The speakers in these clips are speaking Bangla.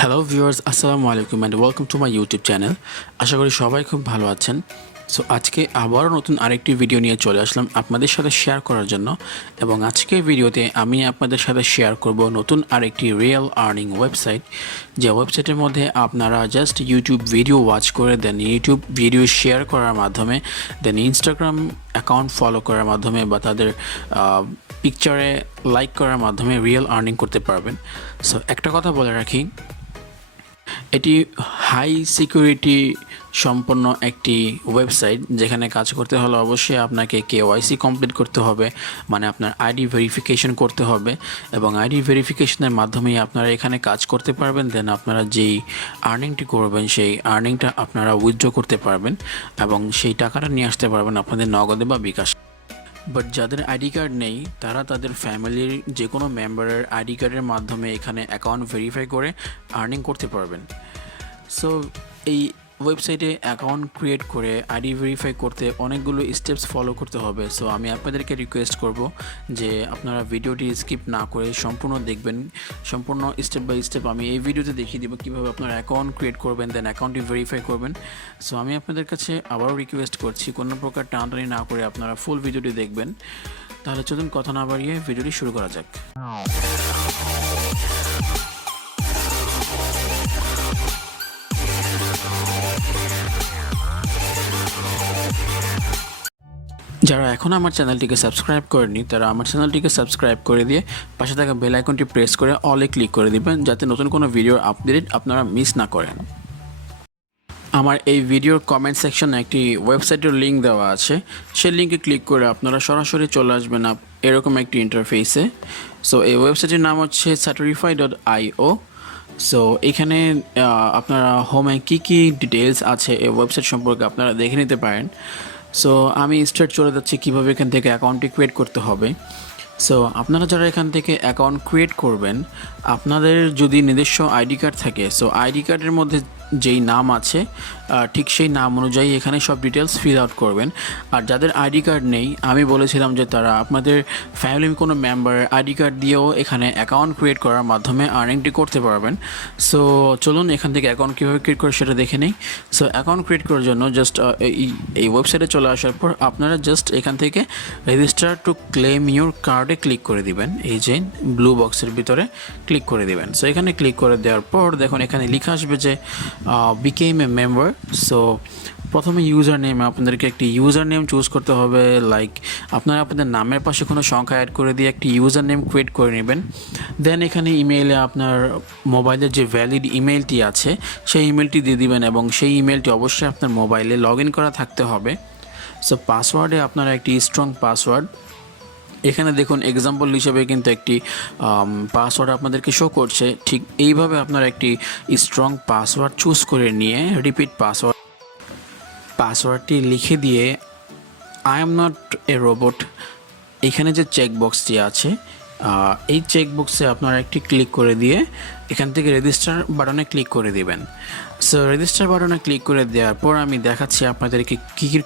হ্যালো ভিউয়ার্স, আসসালামু আলাইকুম and welcome to my YouTube channel. আশা করি সবাই খুব ভালো আছেন। সো আজকে আবারও নতুন আরেকটি ভিডিও নিয়ে চলে আসলাম আপনাদের সাথে শেয়ার করার জন্য। এবং আজকের ভিডিওতে আমি আপনাদের সাথে শেয়ার করব নতুন আরেকটি রিয়েল আর্নিং ওয়েবসাইট, যে ওয়েবসাইটের মধ্যে আপনারা জাস্ট ইউটিউব ভিডিও ওয়াচ করে দেন, ইউটিউব ভিডিও শেয়ার করার মাধ্যমে, দেন ইনস্টাগ্রাম অ্যাকাউন্ট ফলো করার মাধ্যমে বা তাদের পিকচারে লাইক করার মাধ্যমে রিয়েল আর্নিং করতে পারবেন। সো একটা কথা বলে রাখি, এটি হাই সিকিউরিটি সম্পন্ন একটি ওয়েবসাইট, যেখানে কাজ করতে হলে অবশ্যই আপনাকে কেওয়াইসি কমপ্লিট করতে হবে, মানে আপনার আইডি ভেরিফিকেশন করতে হবে, এবং আইডি ভেরিফিকেশনের মাধ্যমেই আপনারা এখানে কাজ করতে পারবেন। দেন আপনারা যেই আর্নিংটি করবেন সেই আর্নিংটা আপনারা উইথড্র করতে পারবেন এবং সেই টাকাটা নিয়ে আসতে পারবেন আপনাদের নগদে বা বিকাশ। বাট যাদের আইডি কার্ড নেই তারা তাদের ফ্যামিলির যে কোনো মেম্বারের আইডি কার্ডের মাধ্যমে এখানে অ্যাকাউন্ট ভেরিফাই করে আর্নিং করতে পারবেন। সো এই ওয়েবসাইটে অ্যাকাউন্ট ক্রিয়েট করে আইডি ভেরিফাই করতে অনেকগুলো স্টেপস ফলো করতে হবে। সো আমি আপনাদেরকে রিকোয়েস্ট করব যে আপনারা ভিডিওটি স্কিপ না করে সম্পূর্ণ দেখবেন। সম্পূর্ণ স্টেপ বাই স্টেপ আমি এই ভিডিওতে দেখিয়ে দেবো কীভাবে আপনারা অ্যাকাউন্ট ক্রিয়েট করবেন, দেন অ্যাকাউন্টটি ভেরিফাই করবেন। সো আমি আপনাদের কাছে আবারও রিকোয়েস্ট করছি, কোনো প্রকার টানাটানি না করে আপনারা ফুল ভিডিওটি দেখবেন। তাহলে চলুন কথা না বাড়িয়ে ভিডিওটি শুরু করা যাক। যারা এখন আমার চ্যানেলটিকে সাবস্ক্রাইব করেনি তারা আমার চ্যানেলটিকে সাবস্ক্রাইব করে দিয়ে পাশে থাকা বেল আইকনটি প্রেস করে অলে ক্লিক করে দিবেন, যাতে নতুন কোনো ভিডিওর আপডেট আপনারা মিস না করেন। আমার এই ভিডিওর কমেন্ট সেকশনে একটি ওয়েবসাইটের লিঙ্ক দেওয়া আছে, সেই লিঙ্কে ক্লিক করে আপনারা সরাসরি চলে আসবেন এরকম একটি ইন্টারফেসে। সো এই ওয়েবসাইটের নাম হচ্ছে saturify.io। সো এখানে আপনারা হোমে কী ডিটেলস আছে এই ওয়েবসাইট সম্পর্কে আপনারা দেখে নিতে পারেন। সো আমি স্টার্ট চলে যাচ্ছি কীভাবে এখান থেকে অ্যাকাউন্টটি ক্রিয়েট করতে হবে। সো আপনারা যারা এখান থেকে অ্যাকাউন্ট ক্রিয়েট করবেন, আপনাদের যদি নিজস্ব আইডি কার্ড থাকে, সো আইডি কার্ডের মধ্যে যেই নাম আছে ঠিক সেই নাম অনুযায়ী এখানে সব ডিটেলস ফিল আউট করবেন। আর যাদের আইডি কার্ড নেই, আমি বলেছিলাম যে তারা আপনাদের ফ্যামিলির কোনো মেম্বারের আইডি কার্ড দিয়েও এখানে অ্যাকাউন্ট ক্রিয়েট করার মাধ্যমে আর্নিংটি করতে পারবেন। সো চলুন এখান থেকে অ্যাকাউন্ট কীভাবে ক্রিয়েট করে সেটা দেখে নেই। সো অ্যাকাউন্ট ক্রিয়েট করার জন্য জাস্ট এই ওয়েবসাইটে চলে আসার পর আপনারা জাস্ট এখান থেকে রেজিস্টার টু ক্লেম ইউর কার্ডে ক্লিক করে দিবেন। এই যে ব্লু বক্সের ভিতরে ক্লিক করে দিবেন। সো এখানে ক্লিক করে দেওয়ার পর দেখুন এখানে লেখা আসবে যে বিকেম এ মেম্বার। সো প্রথমে ইউজার নেম, আপনাদেরকে একটি ইউজার নেম চুজ করতে হবে। লাইক আপনারা আপনাদের নামের পাশে কোনো সংখ্যা অ্যাড করে দিয়ে একটি ইউজার নেম ক্রিয়েট করে নেবেন। দেন এখানে ইমেইলে আপনার মোবাইলের যে ভ্যালিড ইমেলটি আছে সেই ইমেলটি দিয়ে দিবেন, এবং সেই ইমেলটি অবশ্যই আপনার মোবাইলে লগ ইন করা থাকতে হবে। সো পাসওয়ার্ডে আপনারা একটি স্ট্রং পাসওয়ার্ড, এখানে দেখুন এক্সাম্পল হিসেবে কিন্তু একটি পাসওয়ার্ড আপনাদেরকে শো করছে, ঠিক এইভাবে আপনারা একটি স্ট্রং পাসওয়ার্ড চুজ করে নিয়ে রিপিট পাসওয়ার্ডটি লিখে দিয়ে I am not a robot, এখানে যে চেক বক্সটি আছে এই চেক বক্সে আপনারা একটি ক্লিক করে দিয়ে এখান থেকে রেজিস্টার বাটনে ক্লিক করে দিবেন। সো রেজিস্টার বাটনে ক্লিক করে দেওয়ার পর আমি দেখাচ্ছি আপনাদেরকে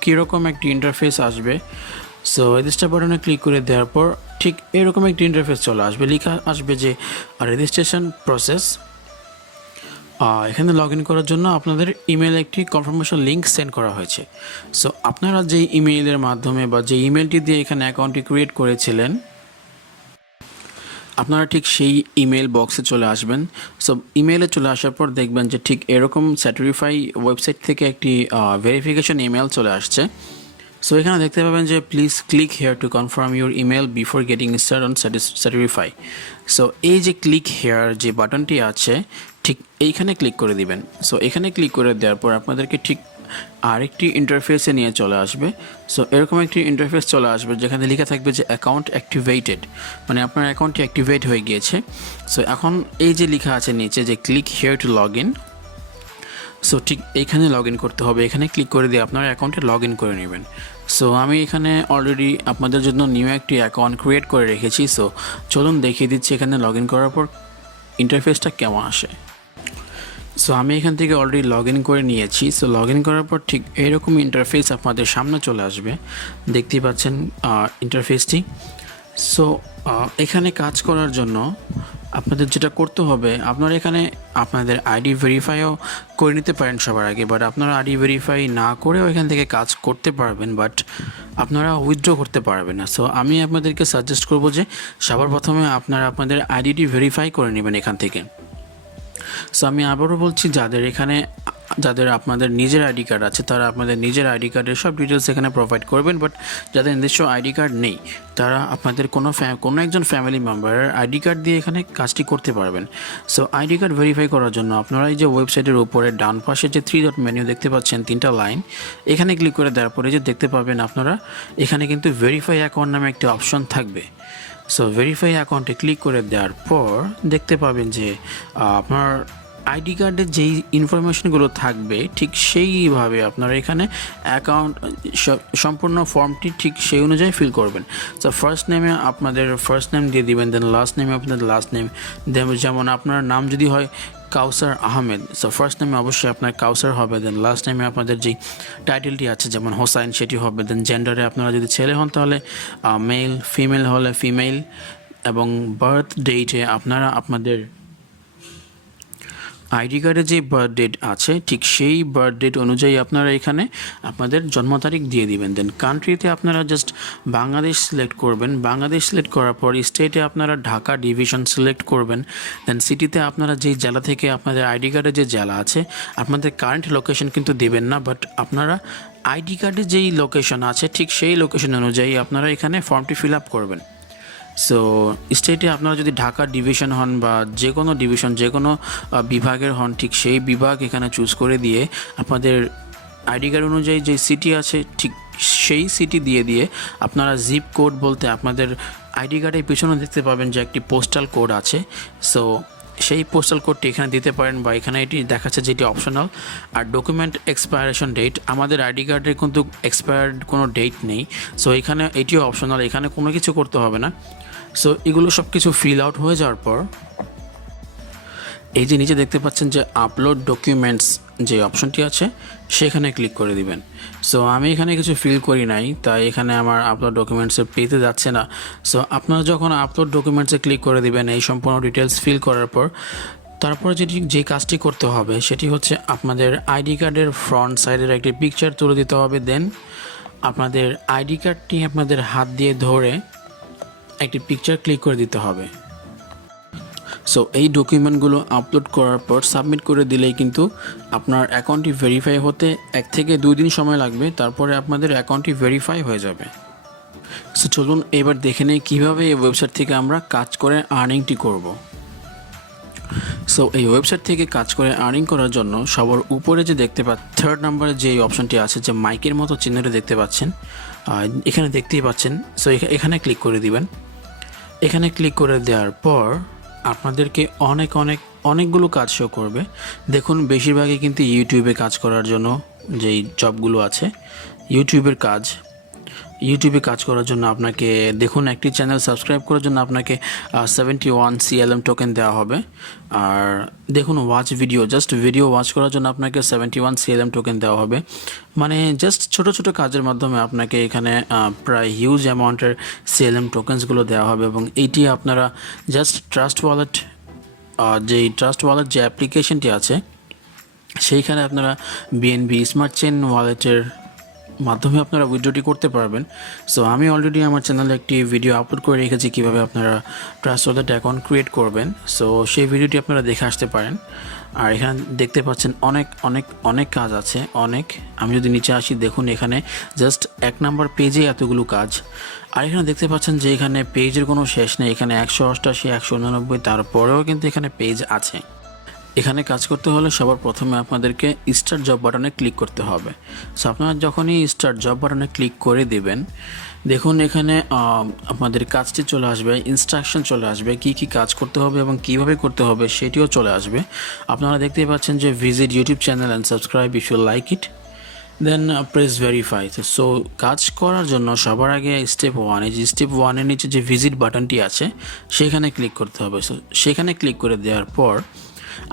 কীরকম একটি ইন্টারফেস আসবে। সো রেজিস্টার বাটনে ক্লিক করে দেওয়ার পর ঠিক এরকম একটি ইন্টারফেস চলে আসবে, লেখা আসবে যে রেজিস্ট্রেশন প্রসেস। এখানে লগ ইন করার জন্য আপনাদের ইমেলে একটি কনফার্মেশন লিঙ্ক সেন্ড করা হয়েছে। সো আপনারা যে ইমেইলের মাধ্যমে বা যে ইমেলটি দিয়ে এখানে অ্যাকাউন্টটি ক্রিয়েট করেছিলেন, আপনারা ঠিক সেই ইমেল বক্সে চলে আসবেন। সো ইমেলে চলে আসার পর দেখবেন যে ঠিক এরকম স্যাটিরিফাই ওয়েবসাইট থেকে একটি ভেরিফিকেশন ইমেল চলে আসছে। সো এখানে দেখতে পাবেন যে please click here to confirm your email before getting start on স্যাটিরিফাই। সো এই যে ক্লিক হেয়ার যে বাটনটি আছে ঠিক এইখানে ক্লিক করে দিবেন। সো এখানে ক্লিক করে দেওয়ার পর আপনাদেরকে ঠিক আরেকটি ইন্টারফেসে নিয়ে চলে আসবে। সো এরকম একটি ইন্টারফেস চলে আসবে যেখানে লেখা থাকবে যে অ্যাকাউন্ট অ্যাক্টিভেটেড, মানে আপনার অ্যাকাউন্টটি অ্যাক্টিভেট হয়ে গিয়েছে। সো এখন এই যে লেখা আছে নিচে যে click here two log in, so ঠিক এইখানে লগ ইন করতে হবে। এখানে ক্লিক করে দিয়ে আপনার অ্যাকাউন্টে লগ ইন করে নেবেন। সো আমি এখানে অলরেডি আপনাদের জন্য নিউ একটি অ্যাকাউন্ট ক্রিয়েট করে রেখেছি। সো চলুন দেখিয়ে দিচ্ছি এখানে লগ ইন করার পর ইন্টারফেসটা কেমন আসে। সো আমি এখান থেকে অলরেডি লগ ইন করে নিয়েছি। সো লগ ইন করার পর ঠিক এইরকম ইন্টারফেস আপনাদের সামনে চলে আসবে, দেখতেই পাচ্ছেন ইন্টারফেসটি। সো এখানে কাজ করার জন্য আপনাদের যেটা করতে হবে, আপনারা এখানে আপনাদের আইডি ভেরিফাইও করে নিতে পারেন সবার আগে, বাট আপনারা আইডি ভেরিফাই না করেও এখান থেকে কাজ করতে পারবেন, বাট আপনারা উইথড্র করতে পারবেন না। সো আমি আপনাদেরকে সাজেস্ট করব যে সবার প্রথমে আপনারা আপনাদের আইডিটি ভেরিফাই করে নেবেন এখান থেকে। সো আমি আবারও বলছি, যাদের আপনাদের নিজের আইডি কার্ড আছে তারা আপনাদের নিজের আইডি কার্ডের সব ডিটেলস এখানে প্রোভাইড করবেন, বাট যাদের নিজস্ব আইডি কার্ড নেই তারা আপনাদের কোনো একজন ফ্যামিলি মেম্বারের আইডি কার্ড দিয়ে এখানে কাজটি করতে পারবেন। সো আইডি কার্ড ভেরিফাই করার জন্য আপনারা এই যে ওয়েবসাইটের উপরে ডান পাশে যে 3 ডট মেনু দেখতে পাচ্ছেন, 3টা লাইন, এখানে ক্লিক করে দেওয়ার পরে যে দেখতে পাবেন আপনারা এখানে কিন্তু ভেরিফাই অ্যাকাউন্ট নামে একটি অপশন থাকবে। সো ভেরিফাই অ্যাকাউন্টে ক্লিক করে দেওয়ার পর দেখতে পাবেন যে আপনার আইডি কার্ডের যেই ইনফরমেশনগুলো থাকবে ঠিক সেইভাবে আপনারা এখানে অ্যাকাউন্ট সম্পূর্ণ ফর্মটি ঠিক সেই অনুযায়ী ফিল করবেন। সো ফার্স্ট নেমে আপনাদের ফার্স্ট নেম দিয়ে দিবেন, দেন লাস্ট নেমে আপনাদের লাস্ট নেম, দেন যেমন আপনার নাম যদি হয় কাউসার আহমেদ, সো ফার্স্ট নেমে অবশ্যই আপনার কাউসার হবে, দেন লাস্ট নেমে আপনাদের যেই টাইটেলটি আছে যেমন হোসাইন সেটি হবে, দেন জেন্ডারে আপনারা যদি ছেলে হন তাহলে মেল, ফিমেল হলে ফিমেল, এবং বার্থ ডেটে আপনারা আপনাদের আইডি কার্ডে যে বার্থ ডেট আছে ঠিক সেই বার্থ ডেট অনুযায়ী আপনারা এখানে আপনাদের জন্ম তারিখ দিয়ে দিবেন। দেন কান্ট্রিতে আপনারা জাস্ট বাংলাদেশ সিলেক্ট করবেন, বাংলাদেশ সিলেক্ট করার পর স্টেটে আপনারা ঢাকা ডিভিশন সিলেক্ট করবেন, দেন সিটিতে আপনারা যেই জেলা থেকে আপনাদের আইডি কার্ডে যে জেলা আছে আপনাদের কারেন্ট লোকেশন কিন্তু দেবেন না, বাট আপনারা আইডি কার্ডে যেই লোকেশন আছে ঠিক সেই লোকেশন অনুযায়ী আপনারা এখানে ফর্মটি ফিল আপ করবেন। সো স্টেটে আপনারা যদি ঢাকা ডিভিশন হন বা যে কোনো ডিভিশন যে কোনো বিভাগের হন ঠিক সেই বিভাগ এখানে চুজ করে দিয়ে আপনাদের আইডি কার্ড অনুযায়ী যে সিটি আছে ঠিক সেই সিটি দিয়ে আপনারা জিপ কোড বলতে আপনাদের আইডি কার্ডের পিছনে দেখতে পাবেন যে একটি পোস্টাল কোড আছে। সো সেই পোস্টাল কোডটি এখানে দিতে পারেন, বা এখানে এটি দেখাচ্ছে যেটি অপশনাল। আর ডকুমেন্ট এক্সপায়ারেশন ডেট, আমাদের আইডি কার্ডের কিন্তু এক্সপায়ার্ড কোনো ডেট নেই, সো এখানে এটিও অপশনাল, এখানে কোনো কিছু করতে হবে না। সো এগুলো সব কিছু ফিল আউট হয়ে যাওয়ার পর এই যে নিচে দেখতে পাচ্ছেন যে আপলোড ডকুমেন্টস যে অপশনটি আছে সেখানে ক্লিক করে দিবেন। সো আমি এখানে কিছু ফিল করি নাই, তাই এখানে আমার আপলোড ডকুমেন্টসে পেতে যাচ্ছে না। সো আপনারা যখন আপলোড ডকুমেন্টসে ক্লিক করে দিবেন এই সম্পূর্ণ ডিটেলস ফিল করার পর তারপরে যে কাজটি করতে হবে সেটি হচ্ছে আপনাদের আইডি কার্ডের ফ্রন্ট সাইডের একটি পিকচার তুলে দিতে হবে, দেন আপনাদের আইডি কার্ডটি আপনাদের হাত দিয়ে ধরে একটি পিকচার ক্লিক করে দিতে হবে। সো এই ডকুমেন্টগুলো আপলোড করার পর সাবমিট করে দিলেই কিন্তু আপনার অ্যাকাউন্টটি ভেরিফাই হতে 1 থেকে 2 দিন সময় লাগবে, তারপরে আপনাদের অ্যাকাউন্টটি ভেরিফাই হয়ে যাবে। সো চলুন এবার দেখে নেই কীভাবে এই ওয়েবসাইট থেকে আমরা কাজ করে আর্নিংটি করব। সো এই ওয়েবসাইট থেকে কাজ করে আর্নিং করার জন্য সবার উপরে যে দেখতে থার্ড নাম্বারে যে অপশনটি আছে যে মাইকের মতো চিহ্নটি দেখতে পাচ্ছেন, এখানে দেখতেই পাচ্ছেন। সো এখানে ক্লিক করে দিবেন। এখানে ক্লিক করে দেওয়ার পর আপনাদেরকে অনেকগুলো কাজ শো করবে। দেখুন বেশিরভাগই কিন্তু ইউটিউবে কাজ করার জন্য যেই জবগুলো আছে, ইউটিউবে কাজ করার জন্য আপনাকে দেখুন একটি চ্যানেল সাবস্ক্রাইব করার জন্য আপনাকে 71 CLM টোকেন দেওয়া হবে। আর দেখুন জাস্ট ভিডিও ওয়াচ করার জন্য আপনাকে 71 CLM টোকেন দেওয়া হবে। মানে জাস্ট ছোট কাজের মাধ্যমে আপনাকে এখানে প্রায় হিউজ অ্যামাউন্টের CLM টোকেন্সগুলো দেওয়া হবে, এবং এইটি আপনারা জাস্ট ট্রাস্ট ওয়ালেট যে অ্যাপ্লিকেশনটি আছে সেইখানে আপনারা BNB স্মার্ট চেইন ওয়ালেটের মাধ্যমে আপনারা উইথড্রটি করতে পারবেন। সো আমি অলরেডি আমার চ্যানেলে একটি ভিডিও আপলোড করে রেখেছি কীভাবে আপনারা ট্রাস্ট ওয়ালেট অ্যাকাউন্ট ক্রিয়েট করবেন। সো সেই ভিডিওটি আপনারা দেখে আসতে পারেন। আর এখানে দেখতে পাচ্ছেন অনেক কাজ আছে। আমি যদি নিচে আসি দেখুন এখানে জাস্ট 1 নাম্বার পেজে এতগুলো কাজ। আর এখানে দেখতে পাচ্ছেন যে এখানে পেজের কোনো শেষ নেই, এখানে 188, 189, তারপরেও কিন্তু এখানে পেজ আছে। এখানে কাজ করতে হলে সবার প্রথমে আপনাদেরকে স্টার্ট জব বাটনে ক্লিক করতে হবে। সো আপনারা যখনই স্টার্ট জব বাটনে ক্লিক করে দেবেন দেখুন এখানে আপনাদের কাজটি চলে আসবে, ইনস্ট্রাকশন চলে আসবে, কি কাজ করতে হবে এবং কিভাবে করতে হবে সেটিও চলে আসবে। আপনারা দেখতেই পাচ্ছেন যে visit YouTube channel and subscribe if you like it, then press verify. So কাজ করার জন্য সবার আগে স্টেপ 1 নিচে যে ভিজিট বাটনটি আছে সেখানে ক্লিক করতে হবে। সো সেখানে ক্লিক করে দেওয়ার পর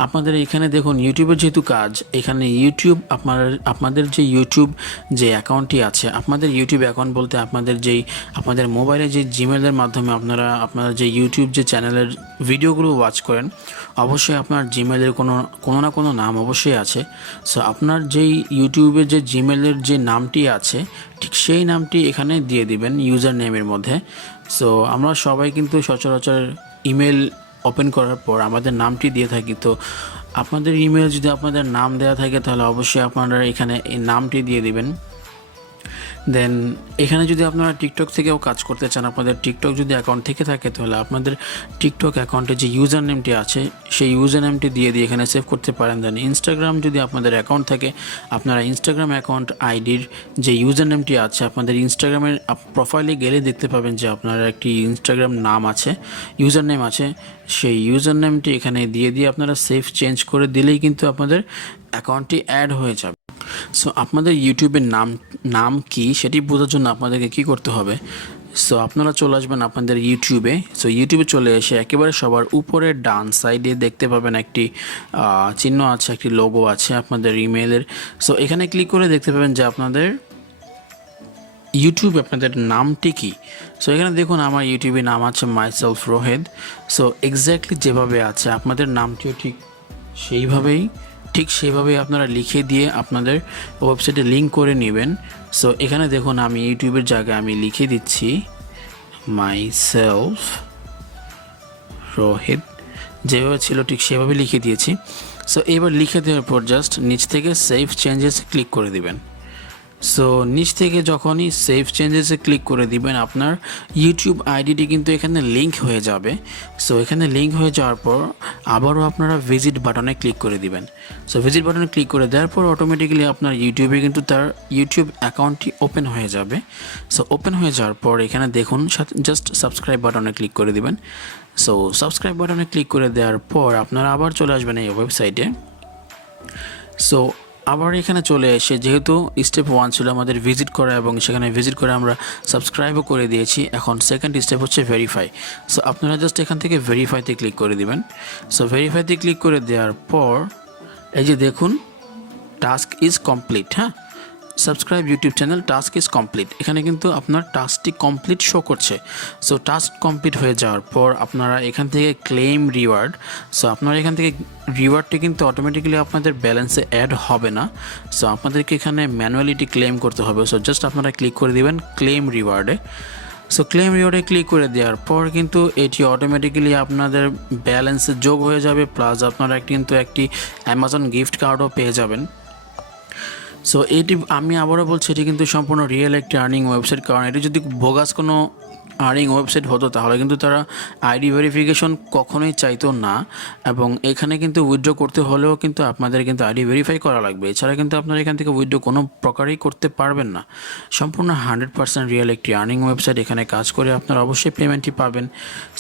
আপনাদের এখানে দেখুন ইউটিউবের যেহেতু কাজ, এখানে ইউটিউব আপনাদের যে ইউটিউব যে অ্যাকাউন্টটি আছে, আপনাদের ইউটিউব অ্যাকাউন্ট বলতে আপনাদের মোবাইলে যে জিমেলের মাধ্যমে আপনারা যে ইউটিউব যে চ্যানেলের ভিডিওগুলো ওয়াচ করেন, অবশ্যই আপনার জিমেলের কোনো না কোনো নাম অবশ্যই আছে। সো আপনার যেই ইউটিউবের যে জিমেলের যে নামটি আছে, ঠিক সেই নামটি এখানে দিয়ে দিবেন ইউজার নেমের মধ্যে। সো আমরা সবাই কিন্তু সচরাচর ইমেল ওপেন করার পর আমাদের নামটি দিয়ে থাকি। তো আপনাদের ইমেল যদি আপনাদের নাম দেওয়া থাকে তাহলে অবশ্যই আপনারা এখানে এই নামটি দিয়ে দিবেন। দেন এখানে যদি আপনারা টিকটক থেকেও কাজ করতে চান, আপনাদের টিকটক যদি অ্যাকাউন্ট থেকে থাকে তাহলে আপনাদের টিকটক অ্যাকাউন্টে যে ইউজার নেমটি আছে সেই ইউজার নেমটি দিয়ে এখানে সেভ করতে পারেন। দেন ইনস্টাগ্রাম যদি আপনাদের অ্যাকাউন্ট থাকে, আপনারা ইনস্টাগ্রাম অ্যাকাউন্ট আইডির যে ইউজার নেমটি আছে, আপনাদের ইনস্টাগ্রামের প্রোফাইলে গেলে দেখতে পাবেন যে আপনার একটি ইনস্টাগ্রাম নাম আছে, ইউজার নেম আছে। সেই ইউজার নেমটি এখানে দিয়ে আপনারা সেভ চেঞ্জ করে দিলেই কিন্তু আপনাদের অ্যাকাউন্টটি অ্যাড হয়ে যাবে। সো আপনাদের ইউটিউবের নাম কি সেটি বোঝার জন্য আপনাদেরকে কী করতে হবে, সো আপনারা চলে আসবেন আপনাদের ইউটিউবে। সো ইউটিউবে চলে এসে একেবারে সবার উপরের ডান সাইডে দেখতে পাবেন একটি চিহ্ন আছে, একটি লোগো আছে আপনাদের ইমেলের। সো এখানে ক্লিক করে দেখতে পাবেন যে আপনাদের ইউটিউবে আপনাদের নামটি কী। সো এখানে দেখুন আমার ইউটিউবে নাম আছে মাইসেলফ রোহেদ। সো এক্স্যাক্টলি যেভাবে আছে আপনাদের নামটিও ঠিক সেইভাবেই আপনারা লিখে দিয়ে আপনাদের ওয়েবসাইটে লিঙ্ক করে নেবেন। সো এখানে দেখুন আমি ইউটিউবের জায়গায় আমি লিখে দিচ্ছি মাইসেলফ রোহেদ, যেভাবে ছিল ঠিক সেভাবে লিখে দিয়েছি। সো এবার লিখে দেওয়ার পর জাস্ট নিচ থেকে সেভ চেঞ্জেস ক্লিক করে দিবেন। সো নিচ থেকে যখনই সেভ চেঞ্জেসে ক্লিক করে দিবেন আপনার ইউটিউব আইডিটি কিন্তু এখানে লিঙ্ক হয়ে যাবে। সো এখানে লিঙ্ক হয়ে যাওয়ার পর আবারও আপনারা ভিজিট বাটনে ক্লিক করে দিবেন। সো ভিজিট বাটনে ক্লিক করে দেওয়ার পর অটোমেটিক্যালি আপনার ইউটিউবে কিন্তু তার ইউটিউব অ্যাকাউন্টটি ওপেন হয়ে যাবে। সো ওপেন হয়ে যাওয়ার পর এখানে দেখুন জাস্ট সাবস্ক্রাইব বাটনে ক্লিক করে দিবেন। সো সাবস্ক্রাইব বাটনে ক্লিক করে দেওয়ার পর আপনারা আবার চলে আসবেন এই ওয়েবসাইটে। সো আবার এখানে চলে এসে যেহেতু স্টেপ 1 ছিল আমাদের ভিজিট করা এবং সেখানে ভিজিট করে আমরা সাবস্ক্রাইবও করে দিয়েছি, এখন সেকেন্ড স্টেপ হচ্ছে ভেরিফাই। সো আপনারা জাস্ট এখান থেকে ভেরিফাইতে ক্লিক করে দিবেন। সো ভেরিফাইতে ক্লিক করে দেওয়ার পর এই যে দেখুন টাস্ক ইজ কমপ্লিট, হ্যাঁ, subscribe YouTube channel task is complete, এখানে কিন্তু আপনার টাস্কটি কমপ্লিট শো করছে। সো টাস্ক কমপ্লিট হয়ে যাওয়ার পর আপনারা এখান থেকে ক্লেম রিওয়ার্ড, সো আপনারা এখান থেকে রিওয়ার্ডটি কিন্তু অটোমেটিক্যালি আপনাদের ব্যালেন্সে অ্যাড হবে না। সো আপনাদেরকে এখানে ম্যানুয়ালিটি ক্লেম করতে হবে। সো জাস্ট আপনারা ক্লিক করে দিবেন ক্লেম রিওয়ার্ডে। সো ক্লেম রিওয়ার্ডে ক্লিক করে দেওয়ার পর কিন্তু এটি অটোমেটিক্যালি আপনাদের ব্যালেন্সে যোগ হয়ে যাবে, প্লাস আপনারা কিন্তু একটি অ্যামাজন গিফট কার্ডও পেয়ে যাবেন। সো এটি আমি আবারও বলছি, এটি কিন্তু সম্পূর্ণ রিয়েল একটি আর্নিং ওয়েবসাইট, কারণ এটি যদি বোগাস কোনো আর্নিং ওয়েবসাইট হতো তাহলে কিন্তু তারা আইডি ভেরিফিকেশন কখনোই চাইতো না, এবং এখানে কিন্তু উইথড্র করতে হলেও কিন্তু আপনাদের কিন্তু আইডি ভেরিফাই করা লাগবে, এছাড়া কিন্তু আপনারা এখান থেকে উইথড্র কোনো প্রকারেই করতে পারবেন না। সম্পূর্ণ 100% রিয়েল একটি আর্নিং ওয়েবসাইট, এখানে কাজ করে আপনারা অবশ্যই পেমেন্টটি পাবেন।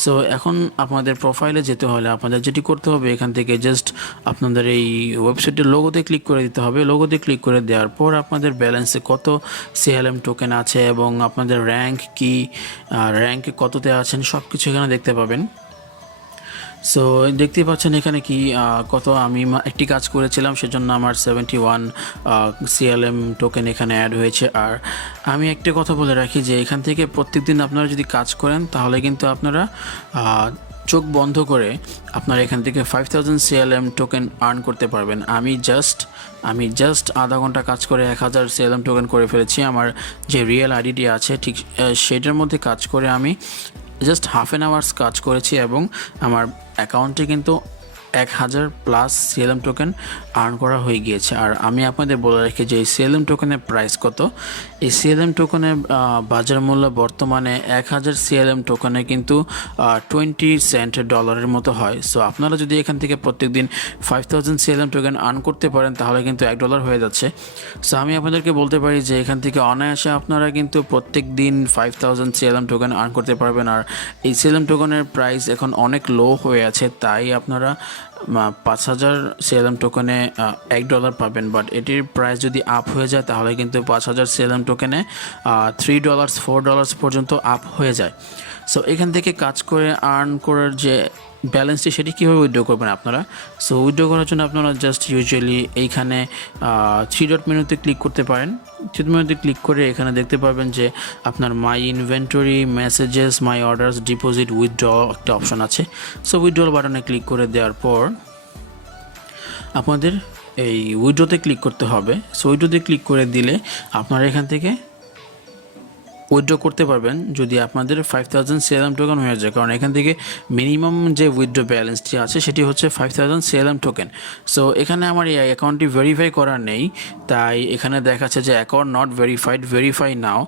সো এখন আপনাদের প্রোফাইলে যেতে হলে আপনাদের যেটি করতে হবে, এখান থেকে জাস্ট আপনাদের এই ওয়েবসাইটের লোগোতে ক্লিক করে দিতে হবে। লোগোতে ক্লিক করে দেওয়ার পর আপনাদের ব্যালেন্সে কত সিএলএম টোকেন আছে এবং আপনাদের র্যাঙ্ক কি, র্যাঙ্কে কততে আছেন সব কিছু এখানে দেখতে পাবেন। সো দেখতে পাচ্ছেন এখানে কি কত, আমি একটি কাজ করেছিলাম সেজন্য আমার 71 সিএলএম টোকেন এখানে অ্যাড হয়েছে। আর আমি একটা কথা বলে রাখি যে এখান থেকে প্রত্যেক দিন আপনারা যদি কাজ করেন তাহলে কিন্তু আপনারা চোখ বন্ধ করে আপনারা এখান থেকে 5000 সিএলএম টোকেন আর্ন করতে পারবেন। আমি জাস্ট আধা ঘন্টা কাজ করে 1000 সিএলএম টোকেন করে ফেলেছি। আমার যে রিয়েল আইডিটি আছে ঠিক সেটার মধ্যে কাজ করে আমি জাস্ট হাফ অ্যান আওয়ার্স কাজ করেছি এবং আমার অ্যাকাউন্টে কিন্তু 1000+ সিএলএম টোকেন আর্ন করা হয়ে গিয়েছে। আর আমি আপনাদের বলে রাখি যে এই সিএলএম টোকেনের প্রাইস কত। এই সিএলএম টোকেনের বাজার মূল্য বর্তমানে 1000 সিএলএম টোকেনে কিন্তু 20 সেন্ট ডলারের মতো হয়। সো আপনারা যদি এখান থেকে প্রত্যেক দিন 5000 সিএলএম টোকেন আর্ন করতে পারেন তাহলে কিন্তু $1 হয়ে যাচ্ছে। সো আমি আপনাদেরকে বলতে পারি যে এখান থেকে অনায়াসে আপনারা কিন্তু প্রত্যেক দিন 5000 সিএলএম টোকেন আর্ন করতে পারবেন। আর এই সিএলএম টোকেনের প্রাইস এখন অনেক লো হয়ে আছে, তাই আপনারা 5000 সিএলএম টোকেনে $1 পাবেন, বাট এটির প্রাইস যদি আপ হয়ে যায় তাহলে কিন্তু 5000 সিএলএম টোকেনে $3 $4 পর্যন্ত আপ হয়ে যায়। সো এখান থেকে কাজ করে আর্ন করার যে ব্যালেন্সটি সেটি কীভাবে উইথড্র করবেন আপনারা। সো উইথড্র করার জন্য আপনারা জাস্ট ইউজুয়ালি এইখানে থ্রি ডট মেনুতে ক্লিক করতে পারেন। থ্রি ডট মেনুতে ক্লিক করে এখানে দেখতে পাবেন যে আপনার মাই ইনভেন্টরি, মেসেজেস, মাই অর্ডার্স, ডিপোজিট, উইথড্র একটা অপশন আছে। সো উইথড্র বাটনে ক্লিক করে দেওয়ার পর আপনাদের এই উইথড্রতে ক্লিক করতে হবে। সো উইথড্রতে ক্লিক করে দিলে আপনারা এখান থেকে উইথড্র করতে পারবেন যদি আপনাদের 5000 CLM টোকেন হয়ে যায়, কারণ এখান থেকে মিনিমাম যে উইথড্র ব্যালেন্সটি আছে সেটি হচ্ছে 5000 CLM টোকেন। সো এখানে আমার এই অ্যাকাউন্টটি ভেরিফাই করা নেই, তাই এখানে দেখাচ্ছে যে account not verified, verify now.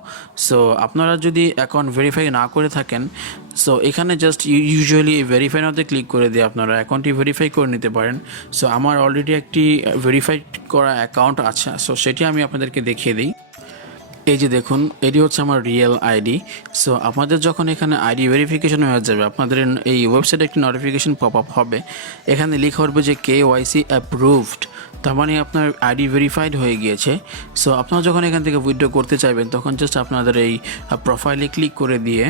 So আপনারা যদি অ্যাকাউন্ট ভেরিফাই না করে থাকেন, সো এখানে জাস্ট ইউজুয়ালি এই ভেরিফাই নাওতে ক্লিক করে দিয়ে আপনারা অ্যাকাউন্টটি ভেরিফাই করে নিতে পারেন। সো আমার অলরেডি একটি ভেরিফাইড করা অ্যাকাউন্ট আছে, সো সেটি আমি আপনাদেরকে দেখিয়ে দিই। এই যে দেখুন, এটি হচ্ছে আমার রিয়েল আইডি। সো আপনাদের যখন এখানে আইডি ভেরিফিকেশন হয়ে যাবে, আপনাদের এই ওয়েবসাইটে একটি নোটিফিকেশন পপ আপ হবে, এখানে লেখা হবে যে KYC অ্যাপ্রুভড, তার মানে আপনার আইডি ভেরিফাইড হয়ে গিয়েছে। সো আপনারা যখন এখান থেকে উইথড্র করতে চাইবেন তখন জাস্ট আপনাদের এই প্রোফাইলে ক্লিক করে দিয়ে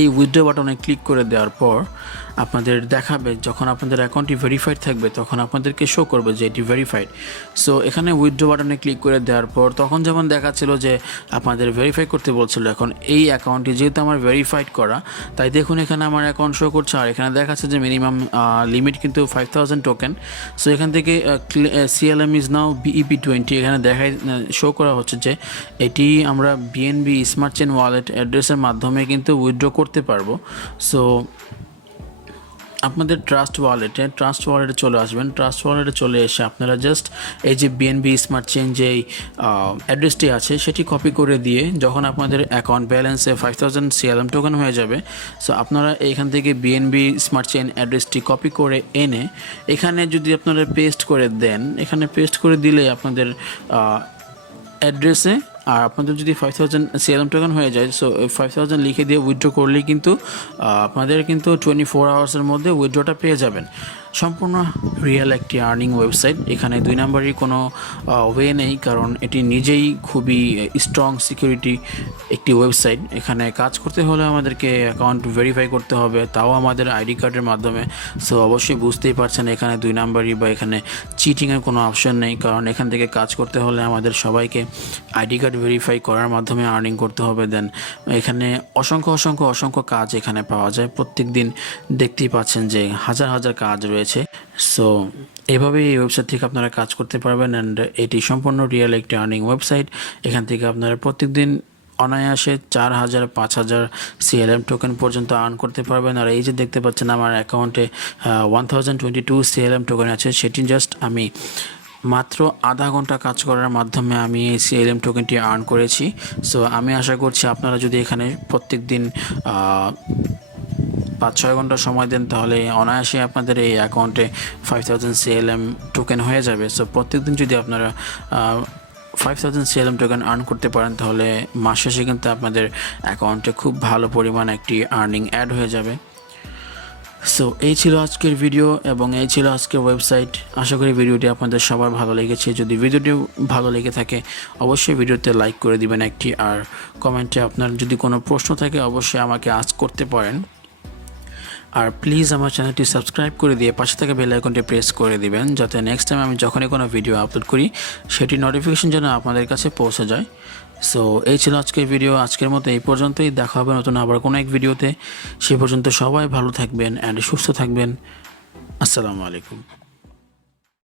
এই উইথড্র বাটনে ক্লিক করে দেওয়ার পর আপনাদের দেখাবে, যখন আপনাদের অ্যাকাউন্টটি ভেরিফাইড থাকবে তখন আপনাদেরকে শো করবে যে এটি ভেরিফাইড। সো এখানে উইথড্র বাটনে ক্লিক করে দেওয়ার পর তখন যেমন দেখাচ্ছিল যে আপনাদের ভেরিফাই করতে বলছিল, এখন এই অ্যাকাউন্টটি যেহেতু আমার ভেরিফাইড করা, তাই দেখুন এখানে আমার অ্যাকাউন্ট শো করছে, আর এখানে দেখাচ্ছে যে মিনিমাম লিমিট কিন্তু 5000 টোকেন। সো এখান থেকে CLM ইজ নাও BEP20 এখানে দেখায় শো করা হচ্ছে যে এটি আমরা BNB স্মার্ট চেইন ওয়ালেট অ্যাড্রেসের মাধ্যমে কিন্তু উইথড্র করতে পারবো। সো আপনাদের ট্রাস্ট ওয়ালেটে চলে আসবেন। ট্রাস্ট ওয়ালেটে চলে এসে আপনারা জাস্ট এই যে BNB স্মার্ট চেইন যে অ্যাড্রেসটি আছে সেটি কপি করে দিয়ে যখন আপনাদের অ্যাকাউন্ট ব্যালেন্সে 5000 CLM টোকেন হয়ে যাবে, সো আপনারা এইখান থেকে BNB স্মার্ট চেইন অ্যাড্রেসটি কপি করে এনে এখানে যদি আপনারা পেস্ট করে দেন, এখানে পেস্ট করে দিলে আপনাদের অ্যাড্রেসে, আর আপনাদের যদি 5000 CLM টোকেন হয়ে যায়, সো 5000 লিখে দিয়ে উইথড্র করলেই কিন্তু আপনাদের কিন্তু 24 আওয়ার্সের মধ্যে উইথড্রটা পেয়ে যাবেন। সম্পূর্ণ রিয়েল একটি আর্নিং ওয়েবসাইট, এখানে দুই নাম্বারই কোনো ওয়ে নেই, কারণ এটি নিজেই খুবই স্ট্রং সিকিউরিটি একটি ওয়েবসাইট। এখানে কাজ করতে হলে আমাদেরকে অ্যাকাউন্ট ভেরিফাই করতে হবে, তাও আমাদের আইডি কার্ডের মাধ্যমে। সো অবশ্যই বুঝতেই পারছেন এখানে দুই নাম্বারই বা এখানে চিটিংয়ের কোনো অপশন নেই, কারণ এখান থেকে কাজ করতে হলে আমাদের সবাইকে আইডি কার্ড ভেরিফাই করার মাধ্যমে আর্নিং করতে হবে। দেন এখানে অসংখ্য কাজ এখানে পাওয়া যায়, প্রত্যেক দিন দেখতেই পাচ্ছেন যে হাজার হাজার কাজ রয়েছে। সো এভাবেই এই ওয়েবসাইট থেকে আপনারা কাজ করতে পারবেন, অ্যান্ড এটি সম্পূর্ণ রিয়েল একটি আর্নিং ওয়েবসাইট। এখান থেকে আপনারা প্রত্যেকদিন অনায়াসে 4000 5000 CLM টোকেন পর্যন্ত আর্ন করতে পারবেন। আর এই যে দেখতে পাচ্ছেন আমার অ্যাকাউন্টে 1022 CLM টোকেন আছে, সেটি জাস্ট আমি মাত্র আধা ঘন্টা কাজ করার মাধ্যমে আমি এই CLM টোকেনটি আর্ন করেছি। সো আমি আশা করছি আপনারা যদি এখানে প্রত্যেক দিন 5-6 ঘন্টা সময় দেন তাহলে অনায়াসে আপনাদের এই অ্যাকাউন্টে 5000 CLM টোকেন হয়ে যাবে। সো প্রত্যেকদিন যদি আপনারা 5000 CLM টোকেন আর্ন করতে পারেন তাহলে মাস শেষে কিন্তু আপনাদের অ্যাকাউন্টে খুব ভালো পরিমাণ একটি আর্নিং অ্যাড হয়ে যাবে। সো এই ছিল আজকের ভিডিও এবং এই ছিল আজকের ওয়েবসাইট। আশা করি ভিডিওটি আপনাদের সবার ভালো লেগেছে। যদি ভিডিওটি ভালো লেগে থাকে অবশ্যই ভিডিওতে লাইক করে দিবেন একটি, আর কমেন্টে আপনার যদি কোনো প্রশ্ন থাকে অবশ্যই আমাকে আস্ক করতে পারেন। আর প্লিজ আমার চ্যানেলটি সাবস্ক্রাইব করে দিয়ে পাশে থাকা বেল আইকনটি প্রেস করে দিবেন, যাতে নেক্সট টাইম আমি যখনই কোনো ভিডিও আপলোড করি সেটি নোটিফিকেশন যেন আপনাদের কাছে পৌঁছে যায়। সো এই ছিল আজকের ভিডিও, আজকের মতো এই পর্যন্তই। দেখা হবে নতুন আবার কোনো এক ভিডিওতে। সে পর্যন্ত সবাই ভালো থাকবেন অ্যান্ড সুস্থ থাকবেন। আসসালামু আলাইকুম।